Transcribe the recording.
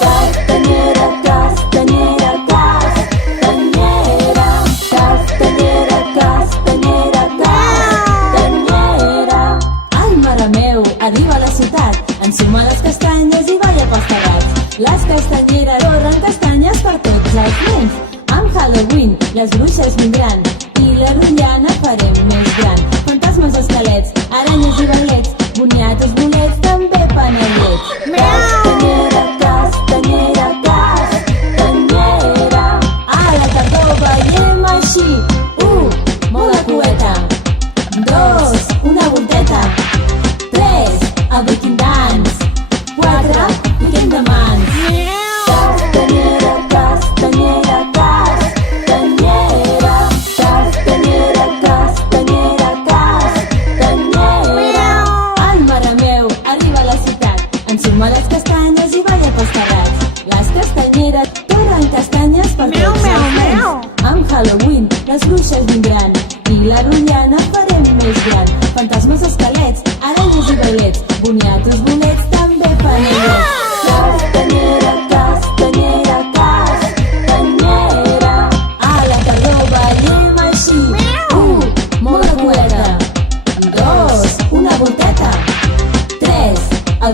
Castanyera, castanyera, castanyera. Castanyera, castanyera, castanyera. Ai, mare meu, arriba a la ciutat, ensuma les castanyes i balla pels terrats. Les castanyeres corren castanyes per tots els nens. Amb Halloween les bruixes vindran i la rotllana farem més gran. Fantasmes, esquelets, aranyes i balets, boniatos, bolets, també panellets. Castanyera, castanyera, castanyera. A la tardor ballem així. 1, molt la cueta. 2, una volteta. 3, el breaking dance. 4, piquem de mans. Castanyera, castanyera, castanyera. Castanyera, castanyera, castanyera. Ai, mare meu, arriba a la ciutat, ensuma les castanyes i balla pels terrats. Les castanyeres torren castanyes per tots els nens. Amb Halloween les bruixes vindran i la rotllana farem més gran. Fantasmes, esquelets, aranyes i bailets, boniatos, bolets, també panellets. Castanyera, castanyera, castanyera. A la tardor ballem així. 1, molt la cueta. 2, una volteta. 3, el